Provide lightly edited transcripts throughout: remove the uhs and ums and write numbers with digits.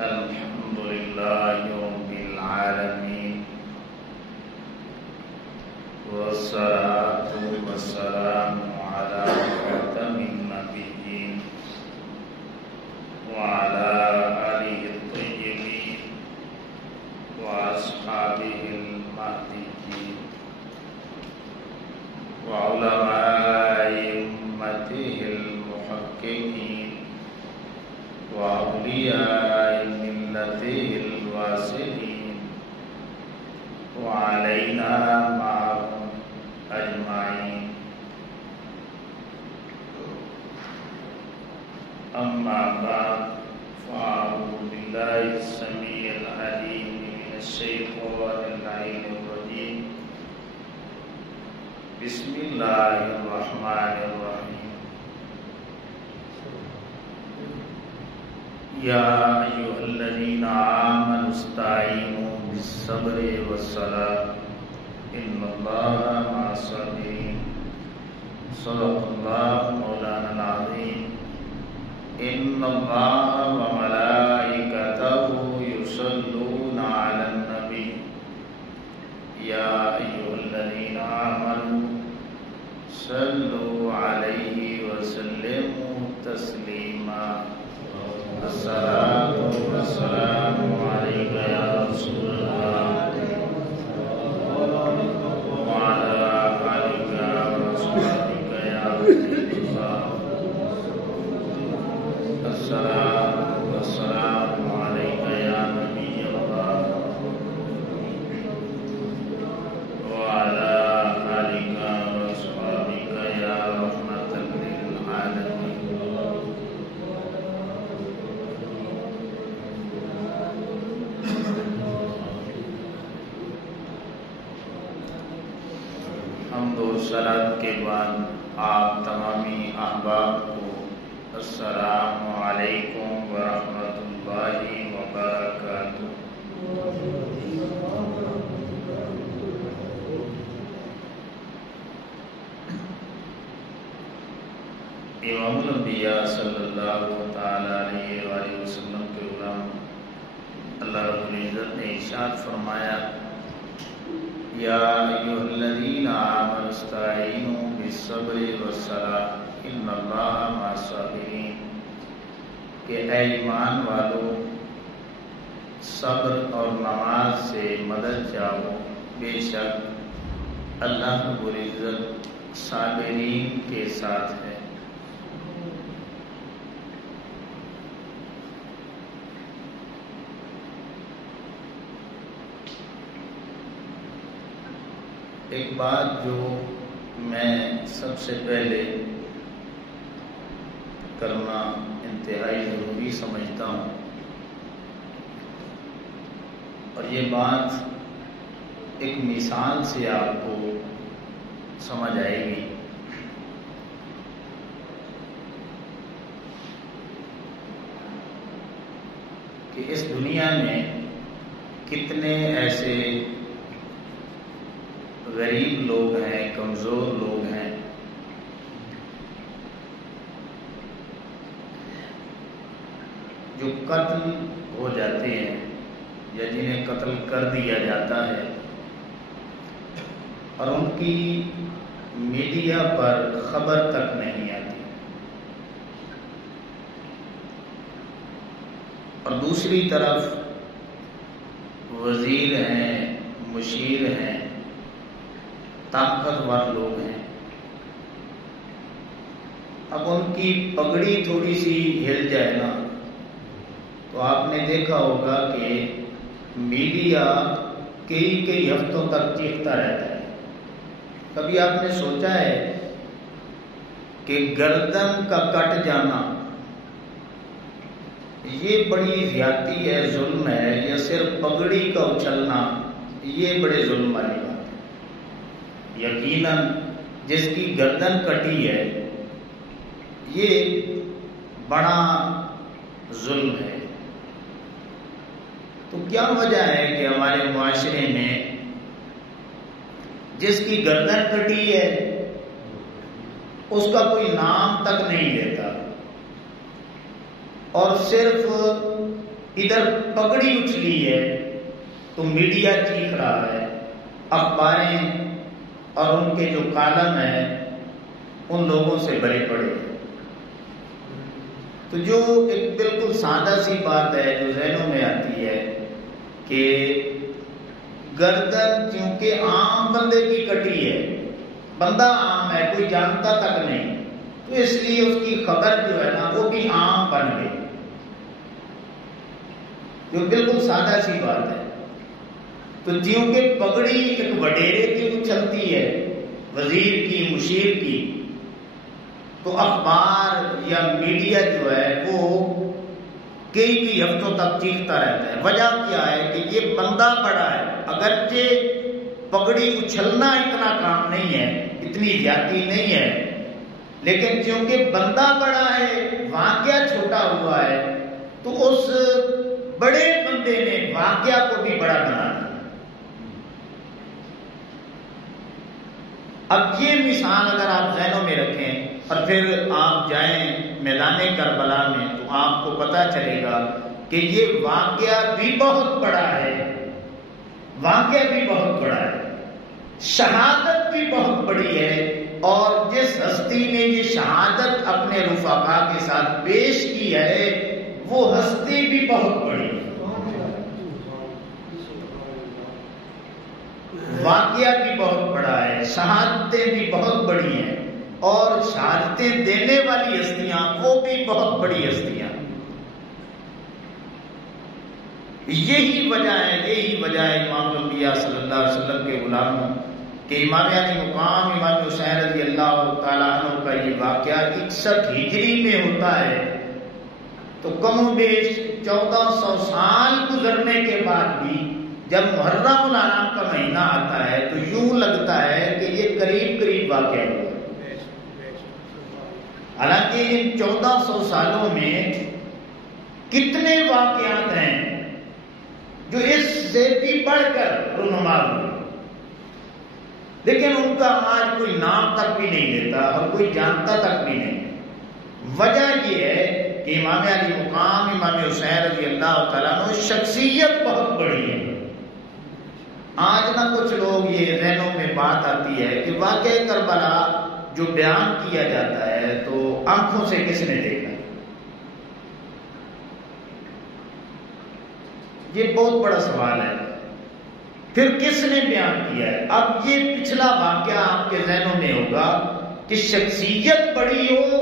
الحمد لله رب العالمين والصلاة والسلام على خاتم النبيين وعلى آله الطيبين وأصحابه المهديين وعلماء أمته المحققين وأولياء ملته الواسعين وعلينا معهم أجمعين. أما بعد فأعوذ بالله السميع العليم من الشيطان اللعين الرجيم. بسم الله الرحمن الرحيم. يا أيها الذين آمنوا استعينوا بالصبر والصلاة إن الله مع الصابرين. صدق الله مولانا العظيم. إن الله وملائكته يصلون على النبي يا أيها الذين آمنوا صلوا عليه وسلموا تسليما. الصلاة والسلام عليك يا رسول الله وعلى آلك وأصحابك يا حبيب الله. الصلاة والسلام عليك يا نبي الله وعلى آلك وأصحابك يا رحمة للعالمين. حمد و صلاۃ کے بعد آپ تمامی احباب کو السلام علیکم ورحمۃ اللہ وبرکاتہ. امام الانبیاء صلی اللہ تعالی علیہ وآلہ وسلم کے غلام اللہ رب العزت نے ارشاد فرمایا یا ایھا الذین آمنوا استعینوا بالصبر والصلاۃ ان اللہ مع الصابرین. کہ اے ایمان والو صبر اور نماز سے مدد چاہو، بے شک اللہ رب العزت صابرین کے ساتھ ہے. ایک بات جو میں سب سے پہلے کرنا انتہائی ضروری سمجھتا ہوں، اور یہ بات ایک مثال سے آپ کو سمجھ آئے گی. کہ اس دنیا میں کتنے ایسے غریب لوگ ہیں، کمزور لوگ ہیں جو قتل ہو جاتے ہیں یا جنہیں قتل کر دیا جاتا ہے اور ان کی میڈیا پر خبر تک نہیں آتی، اور دوسری طرف وزیر ہیں، مشیر ہیں، طاقتور لوگ ہیں. اب ان کی پگڑی تھوڑی سی ہل جائے نا تو آپ نے دیکھا ہوگا کہ میڈیا کئی ہفتوں تک چیختا رہتا ہے. کبھی آپ نے سوچا ہے کہ گردن کا کٹ جانا یہ بڑی زیادتی ہے، ظلم ہے، یا صرف پگڑی کا اچھلنا یہ بڑے ظلم والی بات ہے؟ یقیناً جس کی گردن کٹی ہے یہ بڑا ظلم ہے. تو کیا وجہ ہے کہ ہمارے معاشرے میں جس کی گردن کٹی ہے اس کا کوئی نام تک نہیں لیتا، اور صرف ادھر پگڑی اچھلی ہے تو میڈیا چیخ رہا ہے، اخباریں اور ان کے جو کالم ہیں ان لوگوں سے بھرے پڑے۔ تو جو ایک بالکل سادہ سی بات ہے جو ذہنوں میں آتی ہے کہ گردن چونکہ عام بندے کی کٹی ہے، بندہ عام ہے، کوئی جانتا تک نہیں، تو اس لیے اس کی خبر جو ہے نا وہ بھی عام بن گئی، جو بالکل سادہ سی بات ہے۔ تو چونکہ پگڑی ایک وڈیرے کی اچھلتی ہے، وزیر کی، مشیر کی، تو اخبار یا میڈیا جو ہے وہ کئی ہفتوں تک چیختا رہتا ہے۔ وجہ کیا ہے کہ یہ بندہ بڑا ہے، اگرچہ پگڑی اچھلنا اتنا کام نہیں ہے، اتنی زیادتی نہیں ہے، لیکن چونکہ بندہ بڑا ہے، واقعہ چھوٹا ہوا ہے، تو اس بڑے بندے نے واقعہ کو بھی بڑا بنا دیا۔ اب یہ مثال اگر آپ ذہنوں میں رکھیں اور پھر آپ جائیں میدان کربلا میں تو آپ کو پتہ چلے گا کہ یہ واقعہ بھی بہت بڑا ہے، واقعہ بھی بہت بڑا ہے، شہادت بھی بہت بڑی ہے، اور جس ہستی نے یہ شہادت اپنے رفقا کے ساتھ پیش کی ہے وہ ہستی بھی بہت بڑی ہے، واقعہ بھی بہت بڑا ہے، شہادتیں بھی بہت بڑی ہیں، اور شہادتیں دینے والی ہستیاں وہ بھی بہت بڑی ہستیاں۔ یہی وجہ ہے امام الانبیاء صلی اللہ علیہ وسلم کے غلاموں کہ امام علی مقام امام حسین رضی اللہ تعالیٰ عنہ کا یہ واقعہ 61 ہجری میں ہوتا ہے، تو کم و بیش 1400 سال گزرنے کے بعد بھی جب محرم الحرام کا مہینہ آتا ہے تو یوں لگتا ہے کہ یہ قریب واقعہ ہوا۔ حالانکہ ان 1400 سالوں میں کتنے واقعات ہیں جو اس سے بھی بڑھ کر رونما ہوئے، لیکن ان کا آج کوئی نام تک بھی نہیں لیتا اور کوئی جانتا تک بھی نہیں۔ وجہ یہ ہے کہ امام علی مقام امام حسین رضی اللہ تعالیٰ عنہ شخصیت بہت بڑی ہے۔ آج نہ کچھ لوگ یہ ذہنوں میں بات آتی ہے کہ واقعہ کربلا جو بیان کیا جاتا ہے تو آنکھوں سے کس نے دیکھا، یہ بہت بڑا سوال ہے۔ پھر کس نے بیان کیا ہے؟ اب یہ پچھلا واقعہ آپ کے ذہنوں میں ہوگا کہ شخصیت بڑی ہو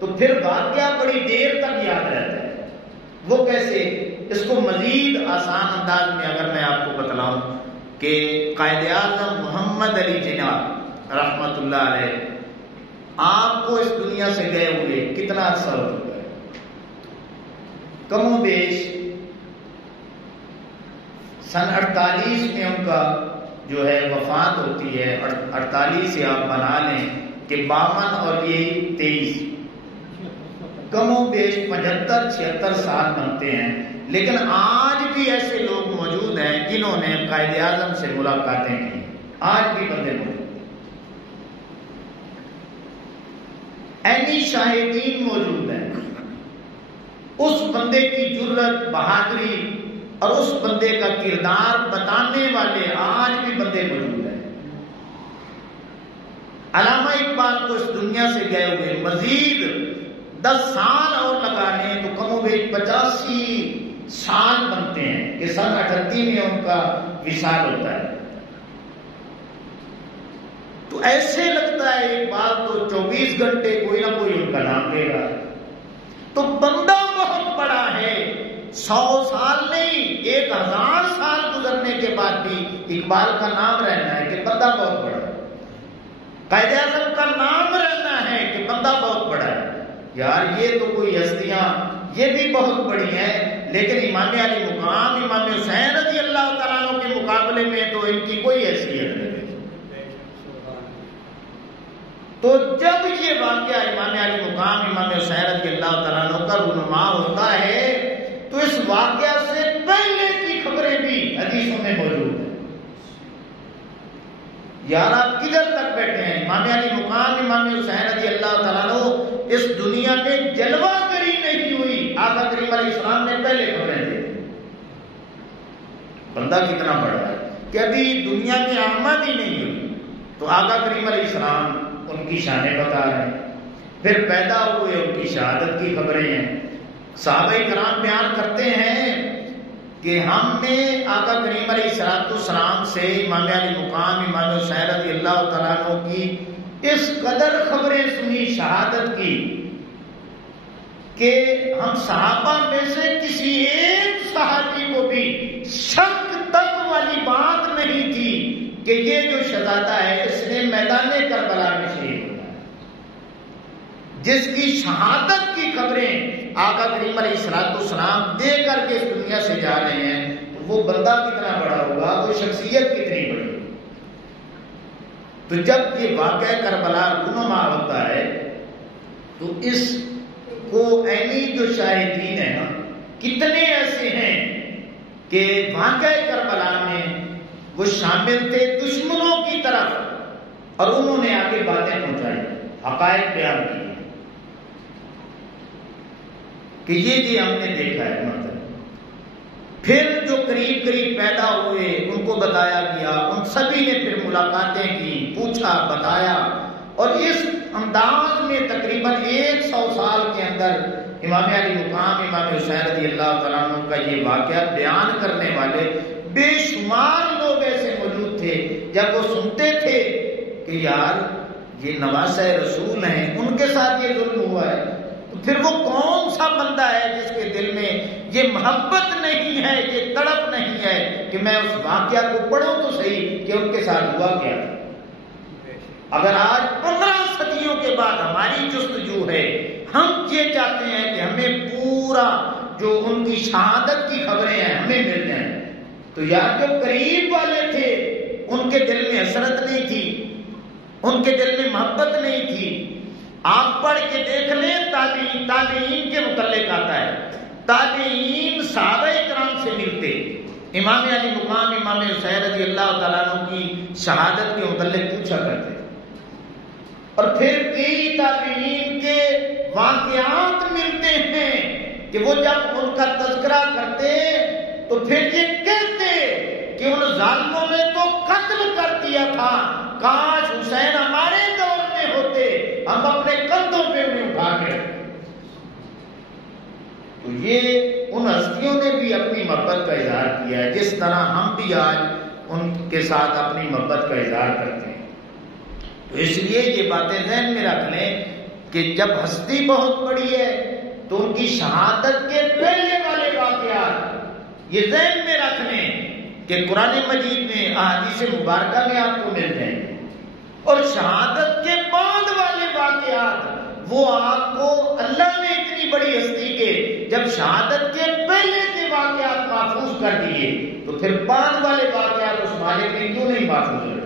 تو پھر واقعہ بڑی دیر تک یاد رہتا ہے۔ وہ کیسے؟ اس کو مزید آسان انداز میں اگر میں آپ کو بتلاؤں کہ قائد اعظم محمد علی جناح رحمت اللہ علیہ آپ کو اس دنیا سے گئے ہوئے کتنا عرصہ ہو چکا ہے؟ کم و بیش سن 48 میں ان کا جو ہے وفات ہوتی ہے، 48 سے آپ بنا لیں کہ 52 اور یہ 23، کم و بیش 75-76 سال بنتے ہیں، لیکن آج بھی ایسے لوگ موجود ہیں جنہوں نے قائد اعظم سے ملاقاتیں کی، آج بھی بندے موجود ہیں، عینی شاہدین موجود ہیں، اس بندے کی جرت، بہادری اور اس بندے کا کردار بتانے والے آج بھی بندے موجود ہیں۔ علامہ اقبال کو اس دنیا سے گئے ہوئے مزید 10 سال اور لگا لیں تو کم و بیش 85 سال بنتے ہیں کہ سن 38 میں ان کا وصال ہوتا ہے۔ تو ایسے لگتا ہے ایک بار تو 24 گھنٹے کوئی نہ کوئی ان کا نام لے گا۔ تو بندہ بہت بڑا ہے، 100 سال نہیں 1000 سال گزرنے کے بعد بھی اقبال کا نام رہنا ہے کہ بندہ بہت بڑا ہے، قائد اعظم کا نام رہنا ہے کہ بندہ بہت بڑا ہے۔ یار یہ تو کوئی ہستیاں یہ بھی بہت بڑی ہیں، لیکن امام علی مقام امام حسین رضی اللہ تعالیٰ عنہ کے مقابلے میں تو ان کی کوئی حیثیت نہیں۔ تو جب یہ واقعہ امام علی مقام امام حسین رضی اللہ تعالیٰ عنہ کا رونما ہوتا ہے تو اس واقعہ سے پہلے کی خبریں بھی حدیثوں میں موجود ہیں۔ یار آپ کدھر تک بیٹھے ہیں؟ امام علی مقام امام حسین رضی اللہ تعالیٰ عنہ اس دنیا میں جلوہ گری نہیں ہوئی، آقا کریم علیہ السلام نے پہلے خبریں بندہ کتنا بڑا ہے کہ ابھی دنیا میں آمد ہی نہیں ہوئی تو آقا کریم علیہ السلام ان کی شانیں بتا رہے ہیں، پھر پیدا ہوئے ان کی شہادت کی خبریں ہیں۔ صحابہ کرام بیان کرتے ہیں کہ ہم نے آقا کریم علیہ السلام سے امام علی مقام امام حسین رضی اللہ تعالیٰ عنہ کی اس قدر خبریں سنی شہادت کی کہ ہم صحابہ میں سے کسی ایک صحابی کو بھی شک تک والی بات نہیں تھی کہ یہ جو شہزادہ ہے اس نے میدان کربلا میں شہید ہونا ہے۔ جس کی شہادت کی خبریں آقا کریم علیہ السلام دے کر کے اس دنیا سے جا رہے ہیں، وہ بندہ کتنا بڑا ہوگا، وہ شخصیت کتنی بڑی ہوگی۔ تو جب یہ واقعہ کربلا رونما ہوتا ہے تو اس کو عینی جو شاہدین ہیں نا، کتنے ایسے ہیں کہ واقعہ کربلا میں وہ شامل تھے دشمنوں کی طرف اور انہوں نے آگے باتیں پہنچائی، حقائق بیان کی کہ یہ ہم نے دیکھا ہے۔ مطلب پھر جو قریب قریب پیدا ہوئے ان کو بتایا گیا، ان سبھی نے پھر ملاقاتیں کی، پوچھا، بتایا، اور اس انداز میں تقریباً 100 سال کے اندر امام علی مقام امام حسین رضی اللہ تعالیٰ عنہ کا یہ واقعہ بیان کرنے والے بے شمار لوگ ایسے موجود تھے۔ جب وہ سنتے تھے کہ یار یہ نواسہ رسول ہیں، ان کے ساتھ یہ ظلم ہوا ہے، تو پھر وہ کون سا بندہ ہے جس کے دل میں یہ محبت نہیں ہے، یہ تڑپ نہیں ہے کہ میں اس واقعہ کو پڑھوں تو صحیح کہ ان کے ساتھ ہوا کیا تھا۔ اگر آج 15 صدیوں کے بعد ہماری جستجو ہے، ہم یہ چاہتے ہیں کہ ہمیں پورا جو ان کی شہادت کی خبریں ہیں ہمیں مل جائیں، تو یار جو قریب والے تھے ان کے دل میں حسرت نہیں تھی، ان کے دل میں محبت نہیں تھی۔ آپ پڑھ کے دیکھ لیں، تابعین کے متعلق آتا ہے، تابعین صحابہ کرام سے ملتے، امام علی مقام امام حسین رضی اللہ تعالیٰ عنہ کی شہادت کے متعلق پوچھا کرتے، اور پھر کئی تابعین کے واقعات ملتے ہیں کہ وہ جب ان کا تذکرہ کرتے تو پھر یہ کہتے کہ ان ظالموں نے تو قتل کر دیا تھا، کاش حسین ہمارے دور میں ہوتے، ہم اپنے کندھوں پہ انہیں اٹھا کے۔ تو یہ ان ہستیوں نے بھی اپنی محبت کا اظہار کیا ہے، جس طرح ہم بھی آج ان کے ساتھ اپنی محبت کا اظہار کرتے ہیں۔ تو اس لیے یہ باتیں ذہن میں رکھ لیں کہ جب ہستی بہت بڑی ہے تو ان کی شہادت کے پہلے والے واقعات یہ ذہن میں رکھ لیں کہ قرآن مجید میں احادیث مبارکہ میں آپ کو مل جائیں گے، اور شہادت کے بعد والے واقعات وہ آپ کو اللہ نے اتنی بڑی ہستی کے جب شہادت کے پہلے کے واقعات محفوظ کر دیے تو پھر بعد والے واقعات اس مالک نے کیوں نہیں محفوظ رکھے؟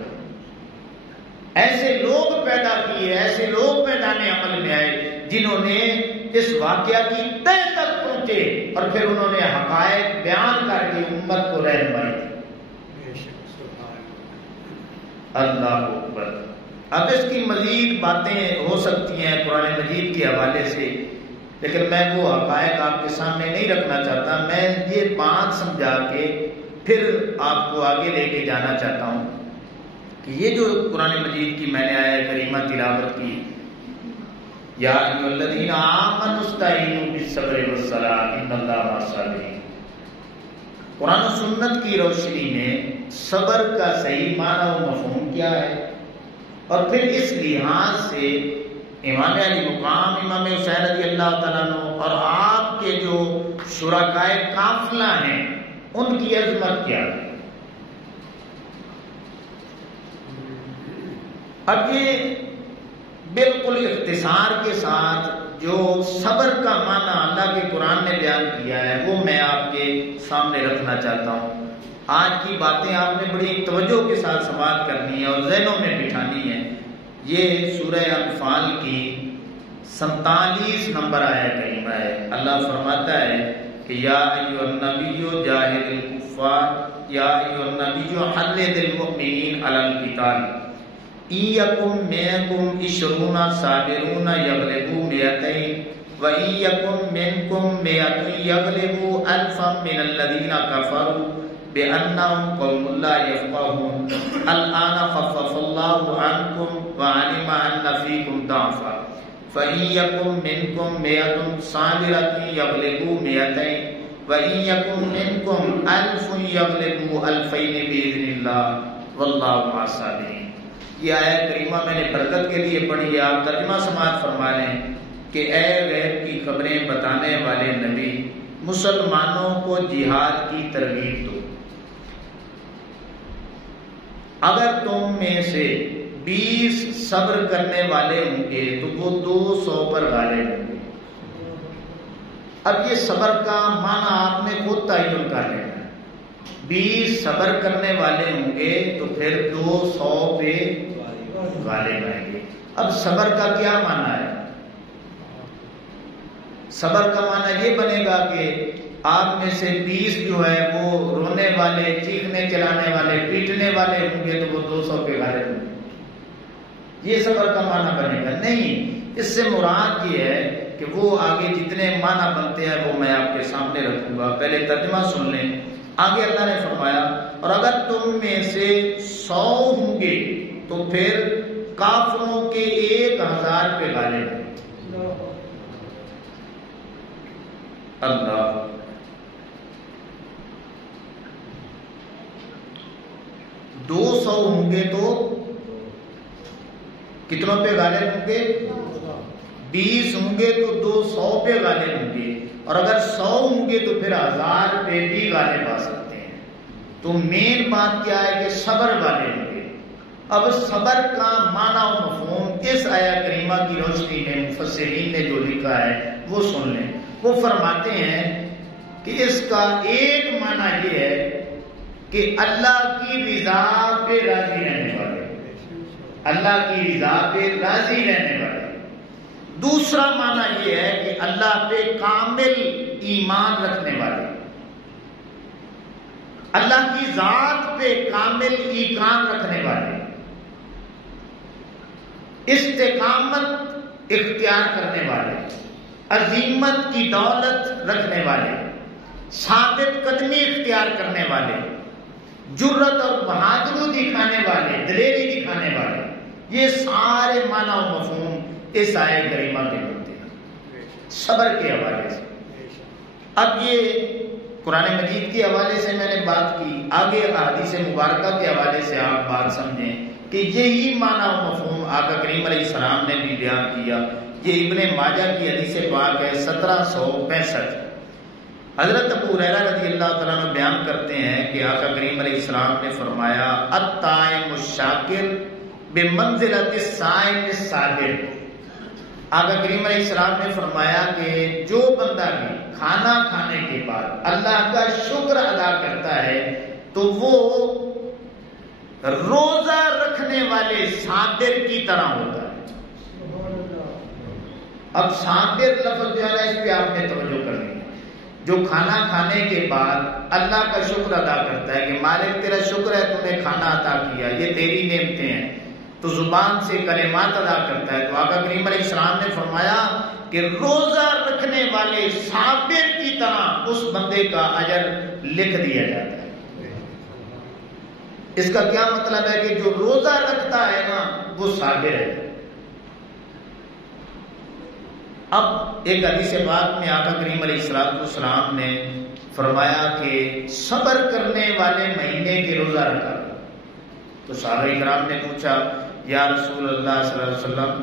ایسے لوگ پیدا کیے، ایسے لوگ میدان عمل میں آئے جنہوں نے اس واقعہ کی تہ تک پہنچے اور پھر انہوں نے حقائق بیان کر کے امت کو رہنمائی دی۔ اللہ اکبر۔ اب اس کی مزید باتیں ہو سکتی ہیں قرآن مجید کے حوالے سے، لیکن میں وہ حقائق آپ کے سامنے نہیں رکھنا چاہتا۔ میں یہ بات سمجھا کے پھر آپ کو آگے لے کے جانا چاہتا ہوں کہ یہ جو قرآن مجید کی میں نے آیت کریمہ تلاوت کی، یا ایھا الذین آمنوا استعینوا بالصبر والصلاۃ ان اللہ مع الصابرین، قرآن و سنت کی روشنی میں صبر کا صحیح معنی و مفہوم کیا ہے، اور پھر اس لحاظ سے امام علی مقام امام حسین رضی اللہ تعالیٰ عنہ اور آپ کے جو شرکائے قافلہ ہیں ان کی عظمت کیا ہے۔ اب یہ بالکل اختصار کے ساتھ جو صبر کا معنی اللہ کے قرآن نے بیان کیا ہے وہ میں آپ کے سامنے رکھنا چاہتا ہوں۔ آج کی باتیں آپ نے بڑی توجہ کے ساتھ سماعت کرنی ہے اور ذہنوں میں بٹھانی ہے۔ یہ سورہ انفال کی 47 نمبر آیت کریمہ ہے۔ اللہ فرماتا ہے کہ یا ایھا النبی جاہد الکفار یا ایھا النبی حرض المؤمنین علی القتال ایکم منکم 20 صابرون یغلبوا 200 وَإِن يَكُن مِّنكُم 100 يَغْلِبُوا أَلْفًا مِّنَ الَّذِينَ كَفَرُوا بأنهم قوم لا يفقهون الآن خفف الله عنكم وعلم أن فيكم ضعفا فإن يكن منكم مئة صابرة يغلبوا مئتين وَإِن يَكُن مِّنكُمْ أَلْفٌ يَغْلِبُوا أَلْفَيْنِ بِإِذْنِ اللَّهِ وَاللَّهُ مَعَ الصَّابِرِينَ۔ یہ آیت کریمہ میں نے برکت کے لیے پڑھی ہے، آپ ترجمہ سماعت فرما لیں کہ اے غیب کی خبریں بتانے والے نبی، مسلمانوں کو جہاد کی ترغیب دو۔ اگر تم میں سے 20 صبر کرنے والے ہوں گے تو وہ 200 پر غالب ہوں گے۔ اب یہ صبر کا معنی آپ نے خود تعین کر لینا ہے۔ 20 صبر کرنے والے ہوں گے تو پھر 200 پہ غالب آئیں گے۔ اب صبر کا کیا معنی ہے؟ صبر کا معنی یہ بنے گا کہ آپ میں سے 20 جو ہے وہ رونے والے، چیخنے چلانے والے، پیٹنے والے ہوں گے تو وہ 200 پہ غالب ہوں گے۔ یہ صبر کا معنی بنے گا نہیں، اس سے مراد یہ ہے کہ وہ آگے جتنے معنی بنتے ہیں وہ میں آپ کے سامنے رکھوں گا، پہلے ترجمہ سن لیں۔ آگے اللہ نے فرمایا اور اگر تم میں سے 100 ہوں گے تو پھر کافروں کے 1000 پہ غالب ہیں۔ اللہ 200 ہوں گے تو کتنوں پہ غالب ہوں گے؟ 20 ہوں گے تو 200 پہ غالب ہوں گے، اور اگر 100 ہوں گے تو پھر 1000 پہ بھی غالب آ سکتے ہیں۔ تو مین بات کیا ہے کہ صبر والے ہوں گے۔ اب صبر کا معنی و مفہوم اس آیہ کریمہ کی روشنی میں مفسرین نے جو لکھا ہے وہ سن لیں۔ وہ فرماتے ہیں کہ اس کا ایک معنی یہ ہے کہ اللہ کی رضا پہ راضی رہنے والے، اللہ کی رضا پہ راضی رہنے والے۔ دوسرا معنی یہ ہے کہ اللہ پہ کامل ایمان رکھنے والے، اللہ کی ذات پہ کامل ایمان رکھنے والے، استقامت اختیار کرنے والے، عظیمت کی دولت رکھنے والے، ثابت قدمی اختیار کرنے والے، جرت اور بہادری دکھانے والے، دلیری دکھانے والے۔ یہ سارے معنی و مفہوم اس آیہ کریمہ کے بنتے ہیں صبر کے حوالے سے۔ اب یہ قرآن مجید کے حوالے سے میں نے بات کی، آگے احادیث مبارکہ کے حوالے سے آپ بات سمجھیں کہ یہی معنی و مفہوم آقا کریم علیہ السلام نے بھی بیان کیا۔ یہ ابن ماجہ کی حدیث پاک ہے 1765۔ حضرت ابو ہریرہ رضی اللہ تعالیٰ عنہ بیان کرتے ہیں کہ آقا کریم علیہ السلام نے فرمایا الطائم الشاکر بمنزلۃ الصائم الصابر۔ آقا کریم علیہ السلام نے فرمایا کہ جو بندہ بھی کھانا کھانے کے بعد اللہ کا شکر ادا کرتا ہے تو وہ روزہ رکھنے والے صابر کی طرح ہوتا ہے۔ اب صابر لفظ جو ہے اس پہ آپ نے توجہ کرنی ہے۔ جو کھانا کھانے کے بعد اللہ کا شکر ادا کرتا ہے کہ مالک تیرا شکر ہے تو نے کھانا عطا کیا، یہ تیری نعمتیں ہیں، تو زبان سے کلمات ادا کرتا ہے، تو آقا کریم علیہ السلام نے فرمایا کہ روزہ رکھنے والے صابر کی طرح اس بندے کا اجر لکھ دیا جاتا ہے۔ اس کا کیا مطلب ہے کہ جو روزہ رکھتا ہے نا وہ صابر ہے۔ اب ایک حدیث پاک میں آقا کریم علیہ السلام نے فرمایا کہ صبر کرنے والے مہینے کے روزہ رکھا، تو صحابہ کرام نے پوچھا یا رسول اللہ صلی اللہ علیہ وسلم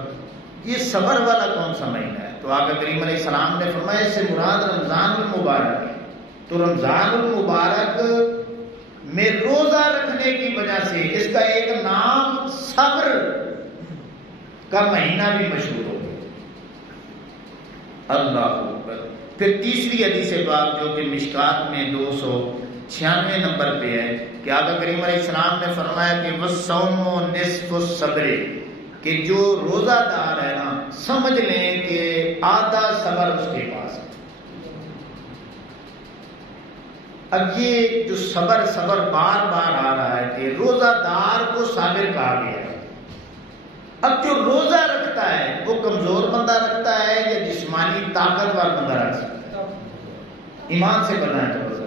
یہ صبر والا کون سا مہینہ ہے؟ تو آقا کریم علیہ السلام نے فرمایا اس سے مراد رمضان المبارک ہے۔ تو رمضان المبارک میں روزہ رکھنے کی وجہ سے اس کا ایک نام صبر کا مہینہ بھی مشہور ہو گیا۔ اللہ اکبر۔ پھر تیسری حدیث پاک جو کہ مشکات میں 296 نمبر پہ ہے کہ آقا کریم علیہ السلام نے فرمایا کہ وَالصَّوْمُ نِصْفُ الصَّبْرِ، کہ جو روزہ دار ہے نا سمجھ لیں کہ آدھا صبر اس کے پاس ہے۔ اب یہ جو صبر بار بار آ رہا ہے کہ روزہ دار کو صابر کہا گیا ہے۔ اب جو روزہ رکھتا ہے وہ کمزور بندہ رکھتا ہے یا جسمانی طاقتور بندہ رکھ سکتا ہے؟ ایمان سے بنائے تو روزہ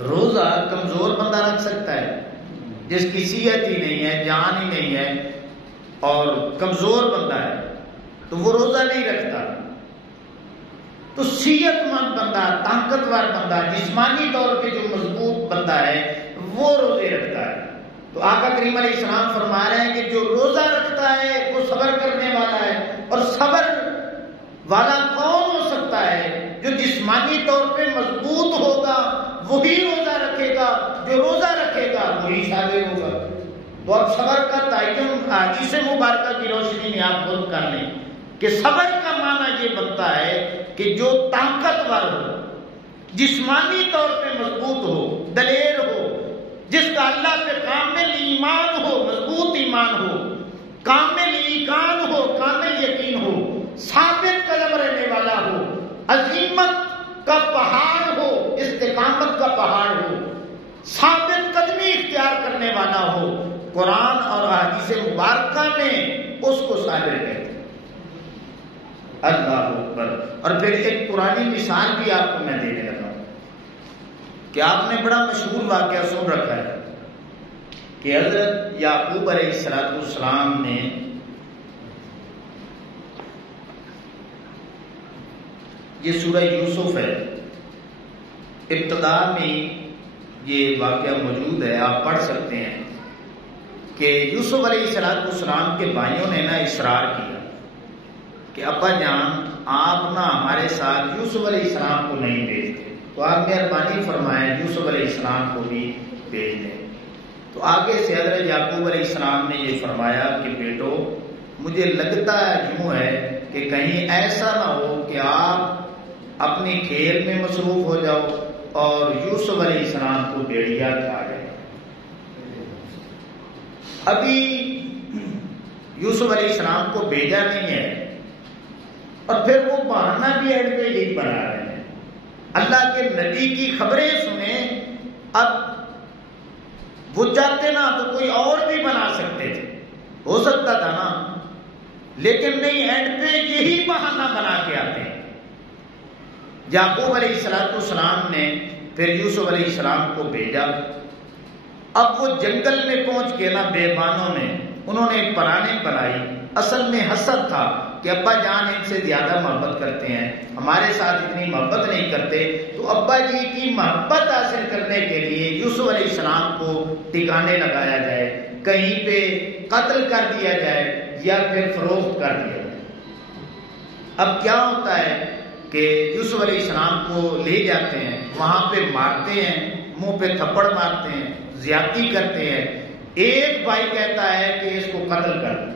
روزہ کمزور بندہ رکھ سکتا ہے، جس کی صحت ہی نہیں ہے، جان ہی نہیں ہے اور کمزور بندہ ہے تو وہ روزہ نہیں رکھتا۔ تو صحت مند بندہ، طاقتور بندہ، جسمانی طور پہ جو مضبوط بندہ ہے وہ روزے رکھتا ہے۔ تو آقا کریم علیہ السلام فرما رہے ہیں کہ جو روزہ رکھتا ہے وہ صبر کرنے والا ہے، اور صبر والا کون ہو سکتا ہے؟ جو جسمانی طور پہ مضبوط ہوگا وہی روزہ رکھے گا، جو روزہ رکھے گا وہی صابر ہوگا۔ تو اب صبر کا تعین حدیث مبارکہ کی روشنی میں آپ خود کر لیں کہ صبر کا معنی یہ بنتا ہے کہ جو طاقتور ہو، جسمانی طور پہ مضبوط ہو، دلیر ہو، جس کا اللہ پہ کامل ایمان ہو، مضبوط ایمان ہو، کامل ایقان ہو، کامل یقین ہو، ثابت قدم رہنے والا ہو، عزیمت کا پہاڑ ہو، استقامت کا پہاڑ ہو، ثابت قدمی اختیار کرنے والا ہو، قرآن اور احادیث مبارکہ میں اس کو صابر کہتے ہیں۔ اللہ اکبر۔ اور پھر ایک پرانی مثال بھی آپ کو میں دینے لگا ہوں کہ آپ نے بڑا مشہور واقعہ سن رکھا ہے کہ حضرت یعقوب علیہ السلام نے یہ سورہ یوسف ہے، ابتدا میں یہ واقعہ موجود ہے، آپ پڑھ سکتے ہیں کہ یوسف علیہ السلام کے بھائیوں نے نا اصرار کیا کہ ابا جان آپ نا ہمارے ساتھ یوسف علیہ السلام کو نہیں بھیجتے، تو آپ مہربانی فرمائیں یوسف علیہ السلام کو بھی بھیج دیں۔ تو آگے سے حضرت یعقوب علیہ السلام نے یہ فرمایا کہ بیٹو مجھے لگتا یوں ہے کہ کہیں ایسا نہ ہو کہ آپ اپنی کھیل میں مصروف ہو جاؤ اور یوسف علیہ السلام کو بھیڑیا کھا جائے۔ ابھی یوسف علیہ السلام کو بھیجا نہیں ہے اور پھر وہ بہانہ بھی ایڈ پہ یہی بنا رہے ہیں۔ اللہ کے نبی کی خبریں سنیں، اب وہ چاہتے نا تو کوئی اور بھی بنا سکتے تھے، ہو سکتا تھا نا، لیکن نہیں، اینڈ پہ یہی بہانہ بنا کے آتے ہیں۔ یعقوب علیہ السلام نے پھر یوسف علیہ السلام کو بھیجا۔ اب وہ جنگل میں پہنچ کے نا بیبانوں نے انہوں نے ایک پرانے بنائی، اصل میں حسد تھا کہ ابا جان ان سے زیادہ محبت کرتے ہیں، ہمارے ساتھ اتنی محبت نہیں کرتے، تو ابا جی کی محبت حاصل کرنے کے لیے یوسف علیہ السلام کو ٹھکانے لگایا جائے، کہیں پہ قتل کر دیا جائے یا پھر فروخت کر دیا جائے۔ اب کیا ہوتا ہے کہ یوسف علیہ السلام کو لے جاتے ہیں، وہاں پہ مارتے ہیں، منہ پہ تھپڑ مارتے ہیں، زیادتی کرتے ہیں۔ ایک بھائی کہتا ہے کہ اس کو قتل کر دیں،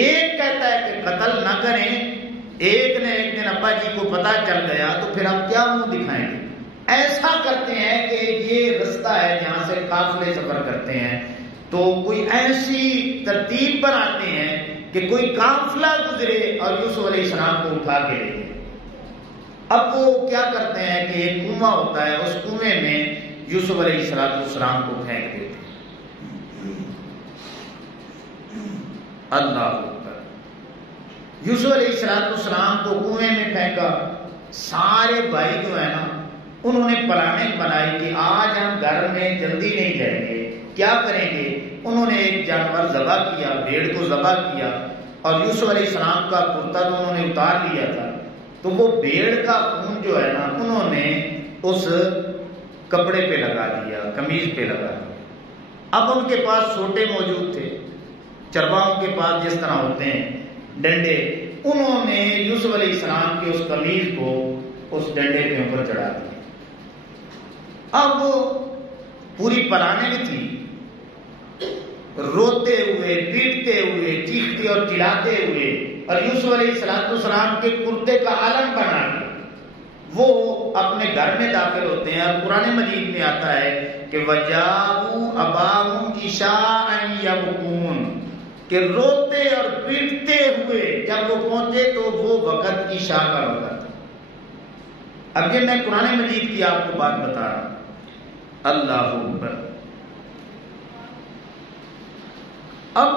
ایک کہتا ہے کہ قتل نہ کریں، ایک نے ایک دن ابا جی کو پتہ چل گیا تو پھر ہم کیا منہ دکھائیں گے۔ ایسا کرتے ہیں کہ یہ رستہ ہے جہاں سے قافلے سفر کرتے ہیں، تو کوئی ایسی ترتیب بناتے ہیں کہ کوئی قافلہ گزرے اور یوسف علیہ السلام کو اٹھا کے لے جائے۔ اب وہ کیا کرتے ہیں کہ ایک کنواں ہوتا ہے، اس کنویں میں یوسف علیہ السلام کو پھینک دیتے ہیں۔ اللہ اکبر۔ یوسف علیہ السلام کو کنویں میں پھینکا، سارے بھائی جو ہے نا انہوں نے پلاننگ بنائی کہ آج ہم گھر میں جلدی نہیں جائیں گے، کیا کریں گے؟ انہوں نے ایک جانور ذبح کیا، بھیڑ کو ذبح کیا، اور یوسف علیہ السلام کا کرتا تو انہوں نے اتار لیا تھا، تو وہ بھیڑ کا خون جو ہے نا انہوں نے اس کپڑے پہ لگا دیا، قمیض پہ لگا دیا۔ اب ان کے پاس سوٹے موجود تھے، چرواہوں کے پاس جس طرح ہوتے ہیں ڈنڈے، انہوں نے یوسف علیہ السلام کی اس قمیض کو اس ڈنڈے کے اوپر چڑھا دیا۔ اب پوری پلاننگ تھی، روتے ہوئے، پیٹتے ہوئے، چیختے اور چلاتے ہوئے، اور یوسف علیہ السلام کے کرتے کا عالم بنا کے وہ اپنے گھر میں داخل ہوتے ہیں۔ اور قرآن مجید میں آتا ہے کہ وَجَاءُوا أَبَاهُمْ عِشَاءً يَبْكُونَ، کہ روتے اور پیٹتے ہوئے جب وہ پہنچے تو وہ وقت عشاء کا وقت تھا۔ اب یہ میں قرآن مجید کی آپ کو بات بتا رہا ہوں۔ اللہ اکبر۔ اب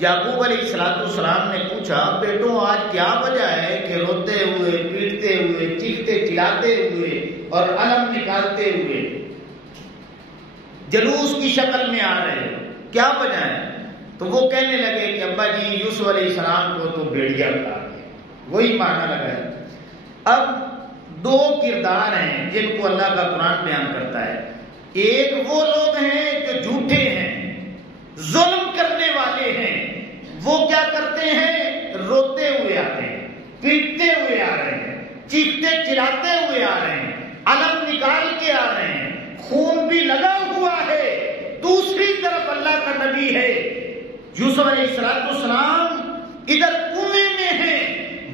یعقوب علیہ السلام نے پوچھا، بیٹوں آج کیا وجہ ہے کہ روتے ہوئے، پیٹتے ہوئے، چیختے چلاتے ہوئے اور علم نکالتے ہوئے جلوس کی شکل میں آ رہے، کیا وجہ ہے؟ تو وہ کہنے لگے کہ ابا جی یوسف علیہ السلام کو تو بھیڑیا کھا گیا، وہی معنی لگا ہے۔ اب دو کردار ہیں جن کو اللہ کا قرآن بیان کرتا ہے۔ ایک وہ لوگ ہیں جو جھوٹے ہیں، ظلم کرنے والے ہیں، وہ کیا کرتے ہیں؟ روتے ہوئے آتے ہیں، پیٹتے ہوئے آ رہے ہیں، چیختے چلاتے ہوئے آ رہے ہیں، علم نکال کے آ رہے ہیں، خون بھی لگا ہوا ہے۔ دوسری طرف اللہ کا نبی ہے یوسف علیہ السلام ادھر کنویں میں ہیں،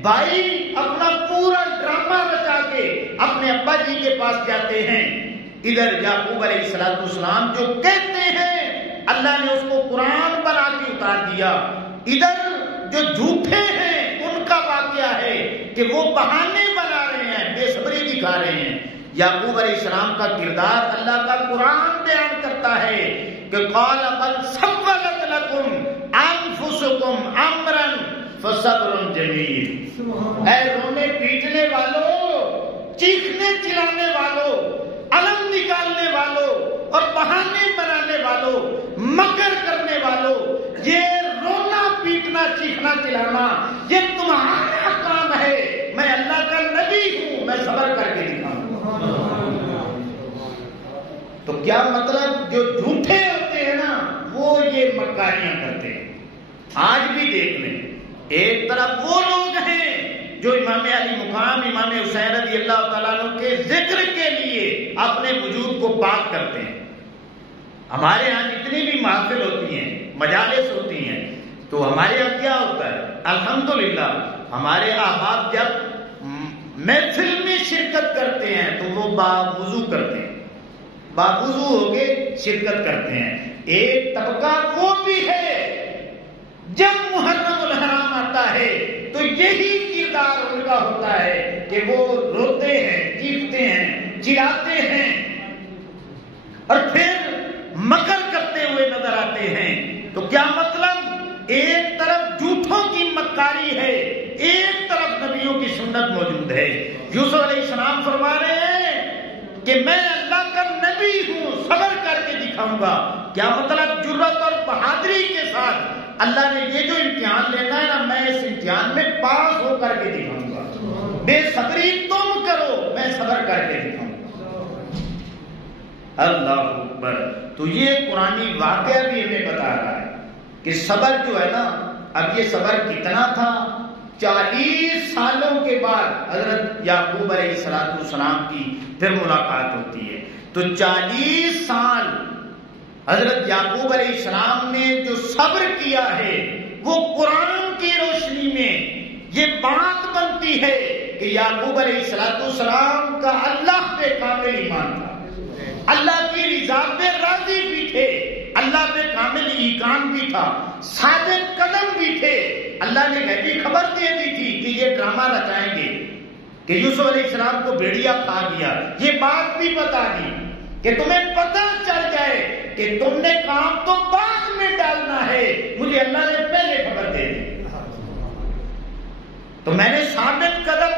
بھائی اپنا پورا ڈرامہ رچا کے اپنے ابا جی کے پاس جاتے ہیں۔ ادھر یعقوب علیہ السلام جو کہتے ہیں اللہ نے اس کو قرآن بنا کے اتار دیا۔ ادھر جو جھوٹے ہیں ان کا واقعہ ہے کہ وہ بہانے بنا رہے ہیں، بے صبری دکھا رہے ہیں۔ یعقوب علیہ السلام کا کردار اللہ کا قرآن بیان کرتا ہے کہ قال بل سولت لكم انفسكم امرا فصبر جمیل۔ اے رونے پیٹنے والوں، چیخنے چلانے والوں، علم نکالنے والوں اور بہانے بنانے والوں، مکر کرنے والوں، یہ رونا پیٹنا چیخنا چلانا یہ تمہارا کام ہے، میں اللہ کا نبی ہوں، میں صبر کر کے دکھاؤں۔ تو کیا مطلب؟ جو جھوٹے ہوتے ہیں نا وہ یہ مکاریاں کرتے ہیں۔ آج بھی دیکھ لیں، ایک طرف وہ لوگ ہیں جو امام علی مقام امام حسین رضی اللہ تعالیٰ عنہ کے ذکر کے لیے اپنے وجود کو پاک کرتے ہیں۔ ہمارے ہاں جتنی بھی محفل ہوتی ہیں، مجالس ہوتی ہیں، تو ہمارے یہاں کیا ہوتا ہے؟ الحمدللہ ہمارے احباب جب محفل میں شرکت کرتے ہیں تو وہ باوضو کرتے ہیں، باوضو ہو کے شرکت کرتے ہیں۔ ایک طبقہ وہ بھی ہے جب محرم الحرام آتا ہے تو یہی کردار ان کا ہوتا ہے کہ وہ روتے ہیں، چیختے ہیں، چلاتے ہیں اور پھر مکر کرتے ہوئے نظر آتے ہیں۔ تو کیا مطلب؟ ایک طرف جھوٹوں کی مکاری ہے، ایک طرف نبیوں کی سنت موجود ہے۔ یوسف علیہ السلام فرما رہے ہیں کہ میں اللہ کا نبی ہوں، صبر کر کے دکھاؤں گا۔ کیا مطلب؟ جرأت اور بہادری کے ساتھ اللہ نے یہ جو امتحان لینا ہے نا، میں اس امتحان میں پاس ہو کر کے دکھاؤں گا۔ بے صبری تم کرو، میں صبر کر کے دکھاؤں گا۔ اللہ اکبر۔ تو یہ قرآنی واقعہ بھی ہمیں بتا رہا ہے کہ صبر جو ہے نا، اب یہ صبر کتنا تھا؟ 40 سالوں کے بعد حضرت یعقوب علیہ السلام کی پھر ملاقات ہوتی ہے۔ تو 40 سال حضرت یعقوب علیہ السلام نے جو صبر کیا ہے، وہ قرآن کی روشنی میں یہ بات بنتی ہے کہ یعقوب علیہ السلام کا اللہ پہ کامل ایمان تھا، اللہ کی رضا پہ راضی بھی تھے، اللہ پہ کامل ایمان بھی تھا، ثابت قدم بھی تھے۔ اللہ نے غیبی خبر دے دی تھی کہ یہ ڈرامہ رچائیں گے کہ یوسف علیہ السلام کو بھیڑیا کھا گیا، یہ بات بھی بتا دی کہ تمہیں پتہ چل جائے کہ تم نے کام تو بعد میں ڈالنا ہے، مجھے اللہ نے پہلے خبر دے دی، تو میں نے ثابت قدم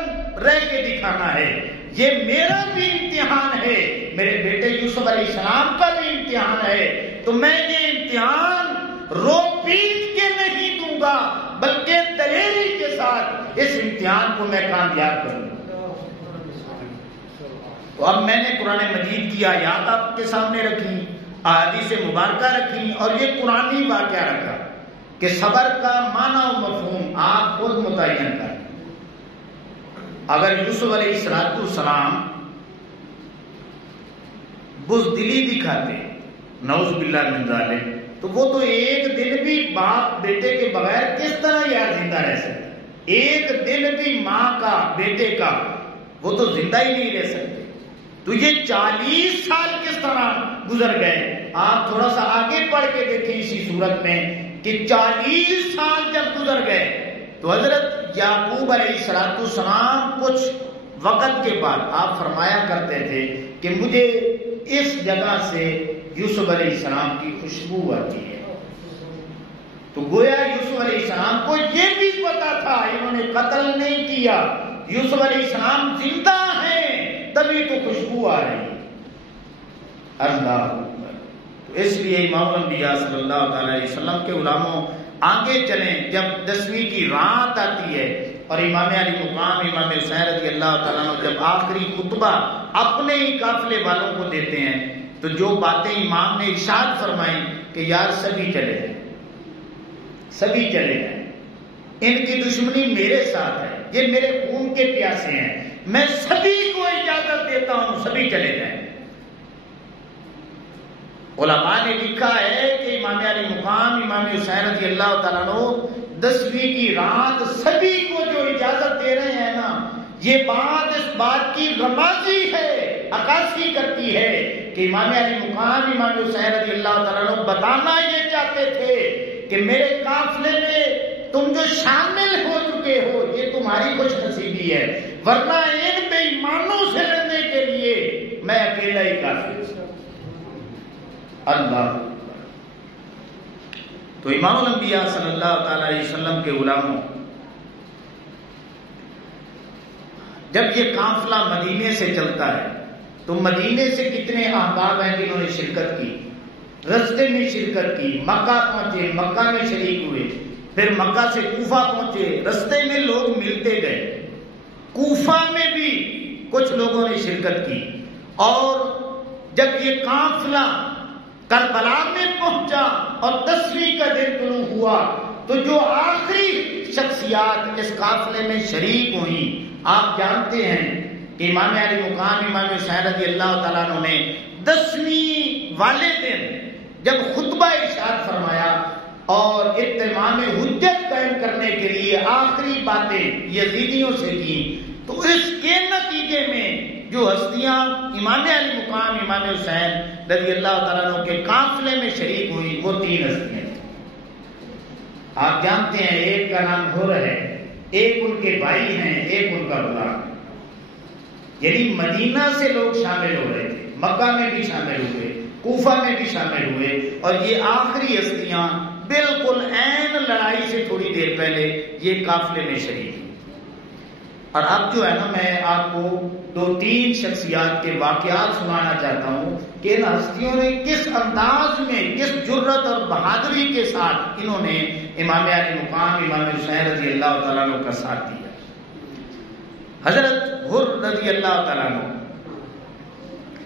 رہ کے دکھانا ہے۔ یہ میرا بھی امتحان ہے، میرے بیٹے یوسف علیہ السلام کا بھی امتحان ہے، تو میں یہ امتحان رو پیٹ کے نہیں دوں گا، بلکہ دلیری کے ساتھ اس امتحان کو میں کامیاب کروں گا۔ تو اب میں نے قرآن مجید کی آیات آپ کے سامنے رکھی، احادیث مبارکہ رکھی، اور یہ قرآنی واقعہ رکھا کہ صبر کا معنی و مفہوم آپ خود متعین کریں۔ اگر یوسف علیہ السلام بزدلی دکھاتے، نعوذ باللہ من ذالک، تو وہ تو ایک دن بھی باپ بیٹے کے بغیر کس طرح یار زندہ رہ سکتے؟ ایک دن بھی ماں کا بیٹے کا وہ تو زندہ ہی نہیں رہ سکتے۔ تو یہ 40 سال کس طرح گزر گئے؟ آپ تھوڑا سا آگے پڑھ کے دیکھیں اسی صورت میں کہ 40 سال جب گزر گئے تو حضرت یعقوب علیہ السلام کچھ وقت کے بعد آپ فرمایا کرتے تھے کہ مجھے اس جگہ سے یوسف علیہ السلام کی خوشبو آتی ہے۔ تو گویا یوسف علیہ السلام کو یہ بھی پتا تھا انہوں نے قتل نہیں کیا، یوسف علیہ السلام زندہ ہیں، تبھی تو خوشبو خوشبو آ رہی ہے. اللہ. تو اس لیے امام الانبیاء صلی اللہ تعالی علیہ وسلم کے غلاموں آگے چلیں. جب 10ویں کی رات آتی ہے اور امام علی مقام امام حسین رضی اللہ تعالیٰ عنہ جب آخری خطبہ اپنے ہی قافلے والوں کو دیتے ہیں تو جو باتیں امام نے ارشاد فرمائیں کہ یار سبھی چلے جائیں, سبھی چلے جائیں, ان کی دشمنی میرے ساتھ ہے, یہ میرے خون کے پیاسے ہیں, میں سبھی کو اجازت دیتا ہوں, سبھی چلے جائیں. علماء نے لکھا ہے کہ امام علی مقام امام حسین رضی اللہ تعالیٰ عنہ 10ویں کی رات سبھی کو جو اجازت دے رہے ہیں نا, یہ بات اس بات کی غمازی ہے, عکاسی کرتی ہے کہ امام علی مقام امام حسین رضی اللہ تعالیٰ عنہ بتانا یہ چاہتے تھے کہ میرے قافلے میں تم جو شامل ہو چکے ہو یہ تمہاری خوش نصیبی ہے, ورنہ ان بے ایمانوں سے لڑنے کے لیے میں اکیلا ہی کافی ہوں. اللہ. تو امام الانبیاء صلی اللہ تعالی علیہ وسلم کے غلاموں جب یہ قافلہ مدینے سے چلتا ہے تو مدینے سے کتنے احباب ہیں جنہوں نے شرکت کی, رستے میں شرکت کی, مکہ پہنچے, مکہ میں شریک ہوئے, پھر مکہ سے کوفہ پہنچے, رستے میں لوگ ملتے گئے, کوفہ میں بھی کچھ لوگوں نے شرکت کی, اور جب یہ قافلہ کربلا میں پہنچا اور 10ویں کا دن طلوع ہوا تو جو آخری شخصیات اس قافلے میں شریک ہوئیں, آپ جانتے ہیں کہ امام علی مقام امام حسین رضی اللہ تعالیٰ عنہ نے 10ویں والے دن جب خطبہ ارشاد فرمایا اور اتمام حجت قائم کرنے کے لیے آخری باتیں یزیدیوں سے کی, تو اس کے نتیجے میں جو ہستیاں امام علی مقام امام حسین رضی اللہ تعالیٰ عنہ کے قافلے میں شریک ہوئی وہ 3 ہستیاں تھیں. آپ جانتے ہیں ایک کا نام حر ہے, ایک ان کے بھائی ہیں, ایک ان کا غلام. یعنی مدینہ سے لوگ شامل ہو رہے تھے, مکہ میں بھی شامل ہوئے, کوفہ میں بھی شامل ہوئے, اور یہ آخری ہستیاں بالکل عین لڑائی سے تھوڑی دیر پہلے یہ قافلے میں شریک ہوئی. اور اب جو ہے نا میں آپ کو 2-3 شخصیات کے واقعات سنانا چاہتا ہوں کہ ان ہستیوں نے کس انداز میں, کس جرت اور بہادری کے ساتھ انہوں نے امام علی مقام امام حسین رضی اللہ تعالیٰ عنہ کا ساتھ دیا. حضرت حر رضی اللہ تعالیٰ عنہ